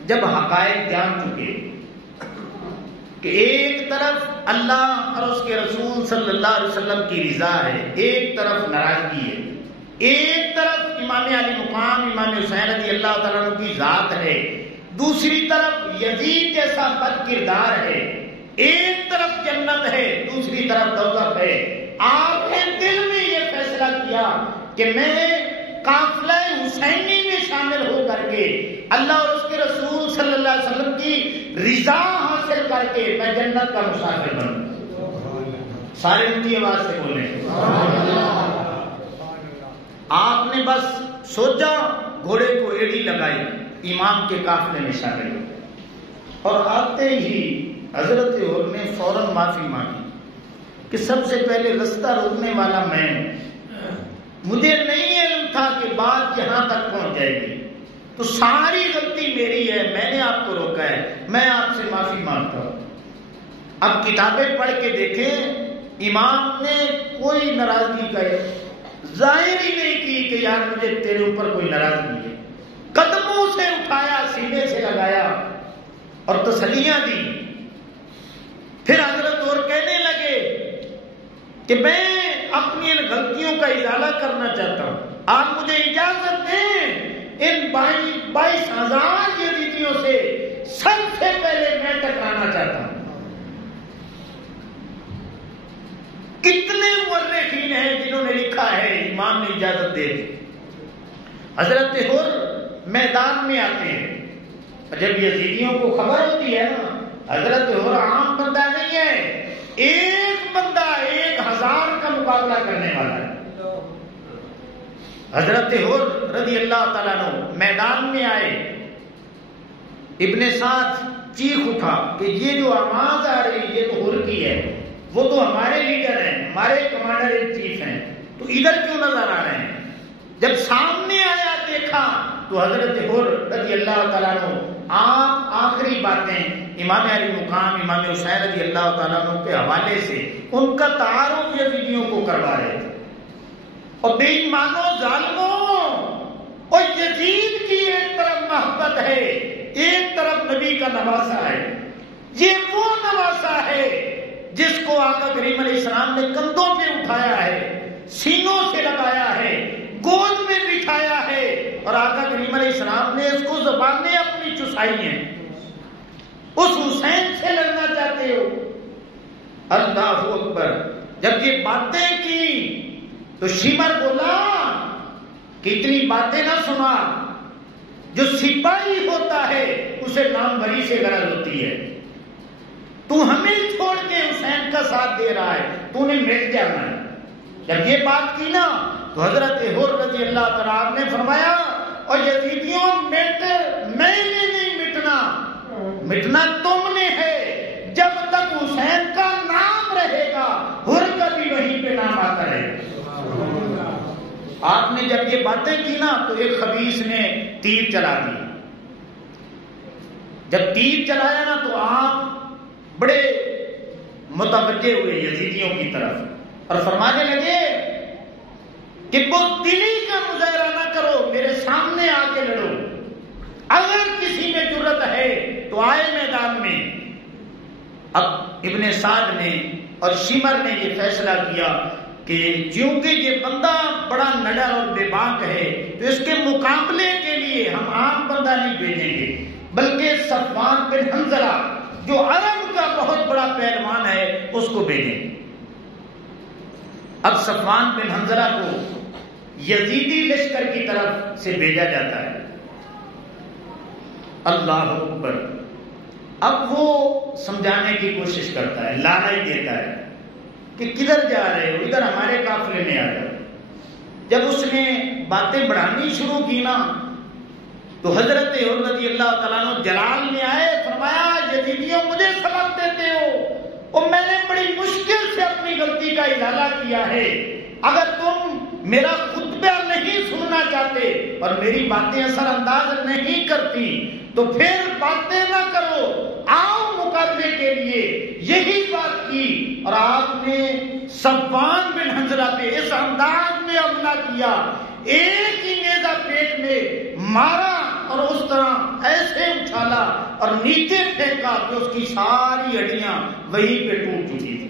جب حقائق جان چکے کہ ایک طرف اللہ اور اس کے رسول صلی اللہ علیہ وسلم کی رضا ہے, ایک طرف ناراضگی ہے, ایک طرف امام علی مقام امام حسین رضی اللہ تعالیٰ عنہ کی ذات ہے, دوسری طرف یزید جیسا بد کردار ہے, ایک طرف جنت ہے, دوسری طرف دوزخ ہے. آپ نے دل میں یہ فیصلہ کیا کہ میں قافلہ حسینی میں شامل ہو کر کے اللہ اور اس کے رسول صلی اللہ علیہ وسلم کی رضا حاصل کر کے میں جنت کا مسافر بنوں. سارے اونچی آواز سے بولیں. آپ نے بس سوچا, گھوڑے کو ایڑی لگائی, امام کے قافلے میں شامل ہو, اور آتے ہی حضرت حر نے فوراً معافی مانگی کہ سب سے پہلے رستہ روکنے والا میں ہوں, مجھے نہیں علم تھا کہ بات یہاں تک پہنچ جائے گی, تو ساری غلطی میری ہے, میں نے آپ کو روکا ہے, میں آپ سے معافی مانگتا ہوں. اب کتابیں پڑھ کے دیکھیں, امام نے کوئی ناراضگی کا ظاہر ہی نہیں کی کہ یار مجھے تیرے اوپر کوئی ناراضگی ہے. قدموں سے اٹھایا, سینے سے لگایا اور تسلیاں دی. پھر حضرت اور کہنے لگے کہ میں اپنی ان غلطیوں کا ازالہ کرنا چاہتا ہوں, آپ مجھے اجازت دیں ان 22,000 یزیدیوں سے سب سے پہلے میں ٹکرانا چاہتا ہوں. کتنے مورخین ہیں جنہوں نے لکھا ہے امام نے اجازت دے دی. حضرت حر میدان میں آتے ہیں, جب یزیدیوں کو خبر ہوتی ہے نا, حضرت حر عام بندہ نہیں ہے, ایک بندہ 1000 کا مقابلہ کرنے والا ہے. حضرت حر رضی اللہ تعالیٰ عنہ میدان میں آئے, ابن سعد چیخ اٹھا کہ یہ جو آواز آ رہی یہ تو حر کی ہے, وہ تو ہمارے لیڈر ہیں, ہمارے کمانڈر ان چیف ہیں, تو ادھر کیوں نظر آ رہے ہیں. جب سامنے آیا دیکھا تو حضرت حر رضی اللہ تعالیٰ عنہ آپ آخری باتیں امام علی مقام امام حسین رضی اللہ تعالیٰ عنہ کے حوالے سے ان کا تعارف یزیدیوں کو کروا رہے تھے. اور بے ایمانوں ظالموں، اور یزید کی ایک طرف محبت ہے، ایک طرف نبی کا نواسا ہے. یہ وہ نواسا ہے جس کو آقا کریم علیہ السلام نے کندھوں پہ اٹھایا ہے، سینوں سے لگایا ہے، گود میں بٹھایا ہے، اور آقا کریم علیہ السلام نے اس کو زبانیں اپنی چسائی ہیں. اس حسین سے لڑنا چاہتے ہو؟ اللہ اکبر. جب یہ باتیں کی تو شمر بولا کہ اتنی باتیں نہ سنا، جو سپاہی ہوتا ہے اسے ناموری سے غرض ہوتی ہے. تو ہمیں چھوڑ کے حسین کا ساتھ دے رہا ہے، تو نے مٹ جانا ہے. جب یہ بات کی نا تو حضرت حر رضی اللہ تعالیٰ نے فرمایا، اور یزیدیوں میں نے نہیں مٹنا، مٹنا تم نے ہے. جب تک حسین کا نام رہے گا حر کا بھی وہیں پہ نام آتا رہے گا. آپ نے جب یہ باتیں کی نا تو ایک خبیث نے تیر چلا دی. جب تیر چلایا نا تو آپ بڑے متوجہ ہوئے یزیدیوں کی طرف اور فرمانے لگے کہ بزدلی کا مظاہرہ نہ کرو، میرے سامنے آ کے لڑو. اگر کسی میں جرت ہے تو آئے میدان میں. اب ابن سعد نے اور شمر نے یہ فیصلہ کیا کہ چونکہ یہ بندہ بڑا نڈر اور بے باک ہے تو اس کے مقابلے کے لیے ہم عام بندہ نہیں بھیجیں گے، بلکہ صفوان بن حنظلہ جو عرب کا بہت بڑا پہلوان ہے اس کو بھیجیں. اب صفوان بن حنظلہ کو یزیدی لشکر کی طرف سے بھیجا جاتا ہے. اللہ اکبر. اب وہ سمجھانے کی کوشش کرتا ہے، لالچ دیتا ہے کہ کدھر جا رہے ہو، ادھر ہمارے قافلے میں آ جاؤ. جب اس نے باتیں بڑھانی شروع کی نا تو حضرت عمر رضی اللہ تعالیٰ عنہ جلال میں آئے، فرمایا یزیدیوں مجھے سبق دیتے ہو، اور میں نے بڑی مشکل سے اپنی غلطی کا ازالہ کیا ہے. اگر تم میرا خطبہ نہیں سننا چاہتے اور میری باتیں اثر انداز نہیں کرتی تو پھر باتیں نہ کرو، آؤ مقابلے کے لیے. یہی بات کی اور آپ نے صفوان بن حنظلہ پہ اس انداز میں حملہ کیا، ایک ہی نیزہ پیٹ میں مارا اور اس طرح ایسے اچھالا اور نیچے پھینکا کہ اس کی ساری ہڈیاں وہیں پہ ٹوٹ چکی تھی.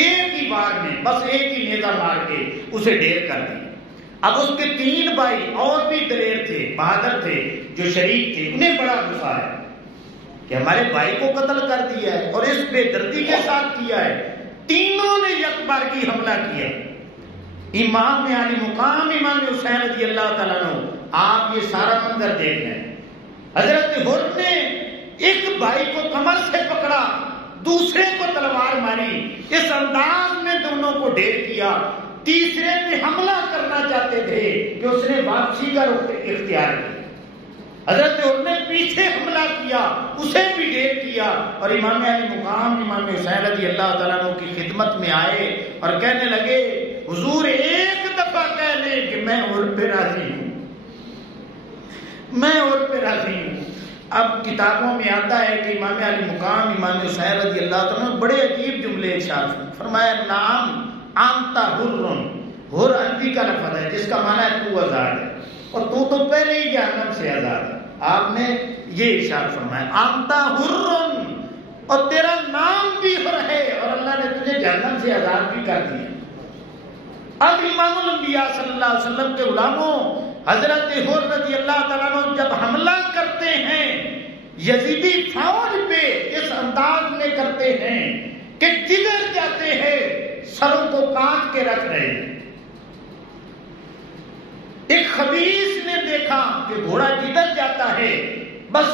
ایک ہی بار میں بس ایک ہی نیزہ مار کے اسے ڈھیر کر دیا. اب اس کے 3 بھائی اور بھی دلیر تھے، بہادر تھے، جو شریک تھے. انہیں بڑا غصہ ہے کہ ہمارے بھائی کو قتل کر دیا ہے اور اس بے دردی کے ساتھ کیا ہے. تینوں نے یک بار کی حملہ کیا. امام علی مقام امام حسین رضی اللہ تعالیٰ عنہ آپ یہ سارا منظر دیکھ رہے ہیں. حضرت حر نے ایک بھائی کو کمر سے پکڑا، دوسرے کو تلوار ماری، اس انداز میں دونوں کو ڈھیر کیا. تیسرے پہ حملہ کرنا چاہتے تھے کہ اس نے واپسی کا رخ اختیار کیا. حضرت حر نے پیچھے حملہ کیا، اسے بھی ڈھیر کیا، اور امام علی مقام امام حسین رضی اللہ تعالیٰ عنہ کی خدمت میں آئے اور کہنے لگے حضور ایک دفعہ کہہ لیں کہ میں حر پہ راضی ہوں، میں حر پہ راضی ہوں. اب کتابوں میں آتا ہے کہ امام علی مقام امام حسین رضی اللہ تعالیٰ عنہ بڑے عجیب جملے ارشاد فرمایا، نام انت حر، حر عربی کا لفظ ہے جس کا معنی ہے تو آزاد ہے، اور تو پہلے ہی جہنم سے آزاد ہے. آپ نے یہ ارشاد فرمایا انت حر، اور تیرا نام بھی حر ہے اور اللہ نے تجھے جہنم سے آزاد بھی کر دیا. اب امام الانبیاء صلی اللہ علیہ وسلم کے غلاموں حضرت حر رضی اللہ تعالیٰ عنہ جب حملہ کرتے ہیں یزیدی فوج پہ اس انداز میں کرتے ہیں کہ جدھر جاتے ہیں سروں کو کاٹ کے رکھ رہے ہیں. ایک خبیث نے دیکھا کہ گھوڑا جدھر جاتا ہے بس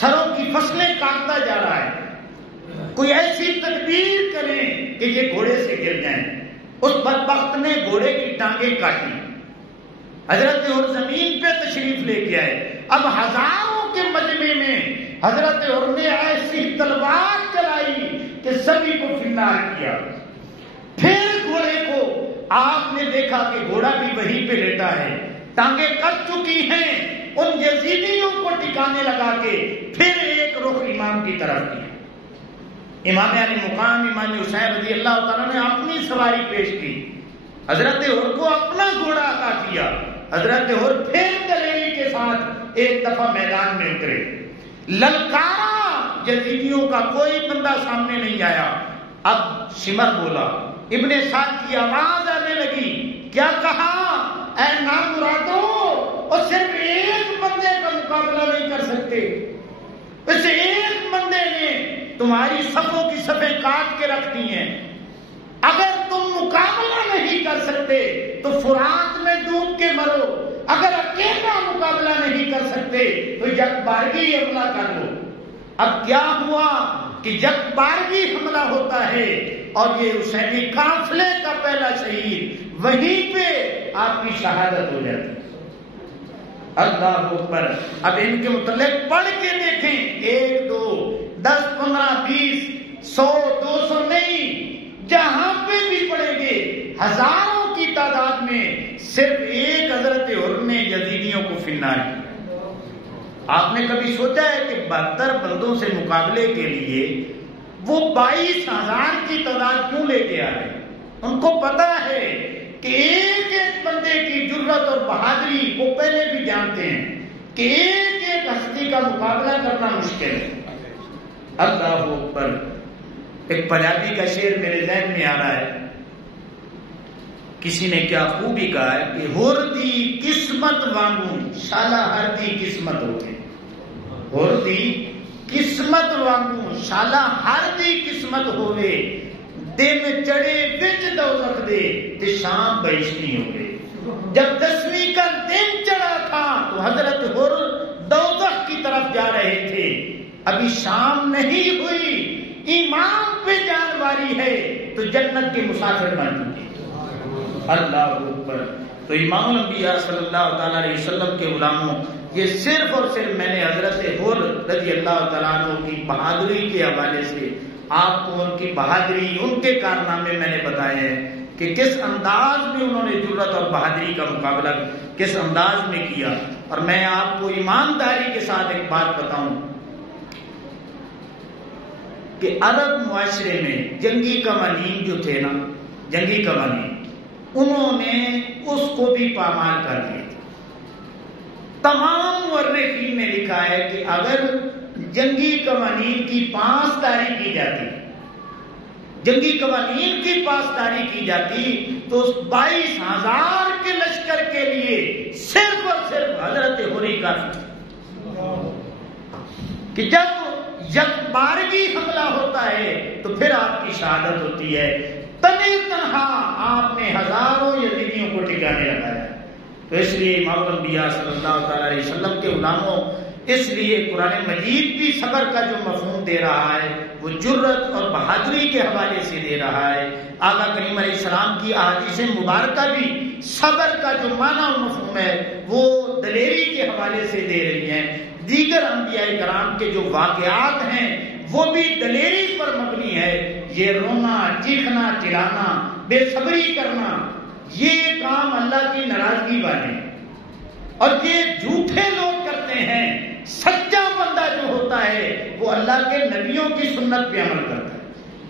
سروں کی فصلیں کاٹتا جا رہا ہے، کوئی ایسی تدبیر کریں کہ یہ گھوڑے سے گر جائیں. اس بدبخت نے گھوڑے کی ٹانگیں کاٹی. حضرت حر زمین پہ تشریف لے کے آئے. اب ہزاروں کے مجمع میں حضرت حر نے ایسی تلوار چلائی کہ سبھی کو فنار کیا. پھر گھوڑے کو آپ نے دیکھا کہ گھوڑا بھی وہیں پہ لیٹا ہے، ٹانگیں کٹ چکی ہیں، ان یزیدیوں کو ٹکانے لگا کے پھر ایک رخ امام کی طرف کیا. امام علی مقام امام حسین رضی اللہ تعالیٰ نے اپنی سواری پیش کی، حضرت حر کو اپنا گھوڑا عطا کیا. حضرت حر پھر دلیری کے ساتھ ایک دفعہ میدان میں اترے، للکارا، یزیدیوں کا کوئی بندہ سامنے نہیں آیا. اب شمر بولا، ابن سعد کی آواز آنے لگی، کیا کہا؟ اے نامرادو، اور صرف ایک بندے کا مقابلہ نہیں کر سکتے؟ اس ایک بندے نے تمہاری صفوں کی صفیں کاٹ کے رکھ دی ہیں. اگر تم مقابلہ نہیں کر سکتے تو فرات میں ڈوب کے مرو. اگر اکیلا مقابلہ نہیں کر سکتے تو یکبارگی حملہ کر لو. اب کیا ہوا کہ یکبارگی حملہ ہوتا ہے اور یہ حسینی قافلے کا پہلا شہید وہیں پہ آپ کی شہادت ہو جاتی ہے. اللہ اکبر. اب ان کے متعلق پڑھ کے دیکھیں، 1 2 10 15 20 100 200 نہیں، جہاں پہ بھی پڑھیں گے ہزاروں کی تعداد میں صرف ایک حضرت حر نے یزیدیوں کو فنار کیا. آپ نے کبھی سوچا ہے کہ 72 بندوں سے مقابلے کے لیے وہ 22,000 کی تعداد کیوں لے کے آ رہے ہیں؟ ان کو پتا ہے کہ ایک ایک بندے کی جرت اور بہادری وہ پہلے بھی جانتے ہیں کہ ایک ایک ہستی کا مقابلہ کرنا مشکل ہے. اللہ اکبر. ایک پنجابی کا شعر میرے ذہن میں آ رہا ہے، کسی نے کیا خوبی کہا ہے کہ ہر دی قسمت وانگوں شالا ہر دی قسمت ہوگی. ہر دی قسمت وانگوں شالا ہر دی قسمت ہوئے، دن چڑے وچ دوزخ دے تے شام بہشتی ہو گئے. جب 10ویں کا دن چڑھا تھا تو حضرت حر دوزخ کی طرف جا رہے تھے. ابھی شام نہیں ہوئی، ایمان پہ جان واری ہے تو جنت کے مسافر بن چکے. اللہ اکبر. تو امام الانبیاء صلی اللہ تعالیٰ علیہ وسلم کے غلاموں، یہ صرف اور صرف میں نے حضرت حر رضی اللہ تعالیٰ عنہ کی بہادری کے حوالے سے آپ کو ان کی بہادری، ان کے کارنامے میں نے بتائے ہیں کہ کس انداز میں انہوں نے جرت اور بہادری کا مقابلہ کس انداز میں کیا. اور میں آپ کو ایمانداری کے ساتھ ایک بات بتاؤں کہ عرب معاشرے میں جنگی قوانین جو تھے نا، جنگی قوانین، انہوں نے اس کو بھی پامال کر دیا. تمام مورخین نے لکھا ہے کہ اگر جنگی قوانین کی پاسداری کی جاتی، جنگی قوانین کی پاسداری کی جاتی تو اس 22,000 کے لشکر کے لیے صرف اور صرف حضرت حری کافی تھی. کہ جب یکبارگی حملہ ہوتا ہے تو پھر آپ کی شہادت ہوتی ہے. تنی تنہا آپ نے ہزاروں یزیدیوں کو ٹکانے لگایا. تو اس لیے امام الانبیاء صلی اللہ تعالیٰ علیہ وسلم کے غلاموں، اس لیے قرآن مجید بھی صبر کا جو مفہوم دے رہا ہے وہ جرت اور بہادری کے حوالے سے دے رہا ہے. آقا کریم علیہ السلام کی احادیث مبارکہ بھی صبر کا جو معنی و مفہوم ہے وہ دلیری کے حوالے سے دے رہی ہیں. دیگر انبیاء کرام کے جو واقعات ہیں وہ بھی دلیری پر مبنی ہے. یہ رونا، چیخنا، چلانا، بے صبری کرنا، یہ کام اللہ کی ناراضگی والے ہیں اور یہ جھوٹے لوگ کرتے ہیں. سچا بندہ جو ہوتا ہے وہ اللہ کے نبیوں کی سنت پہ عمل کرتا ہے،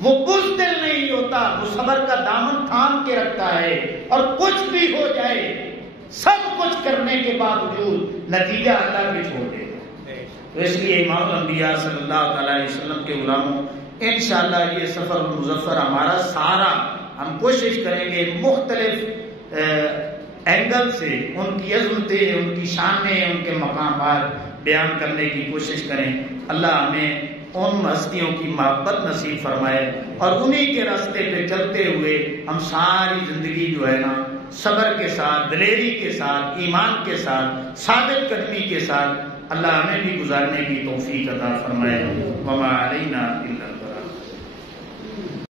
وہ بزدل نہیں ہوتا، وہ صبر کا دامن تھام کے رکھتا ہے. اور کچھ بھی ہو جائے، سب کچھ کرنے کے باوجود نتیجہ اللہ پہ چھوڑ دے. تو اس لیے امام الانبیاء صلی اللہ تعالیٰ علیہ وسلم کے غلاموں، انشاءاللہ یہ سفر مظفر ہمارا سارا ہم کوشش کریں گے مختلف اینگل سے ان کی عظمتیں، ان کی شانیں، ان کے مقامات بیان کرنے کی کوشش کریں. اللہ ہمیں ان ہستیوں کی محبت نصیب فرمائے اور انہی کے راستے پہ چلتے ہوئے ہم ساری زندگی جو ہے نا صبر کے ساتھ، دلیری کے ساتھ، ایمان کے ساتھ، ثابت قدمی کے ساتھ اللہ ہمیں بھی گزارنے کی توفیق عطا فرمائے. وما علینا الا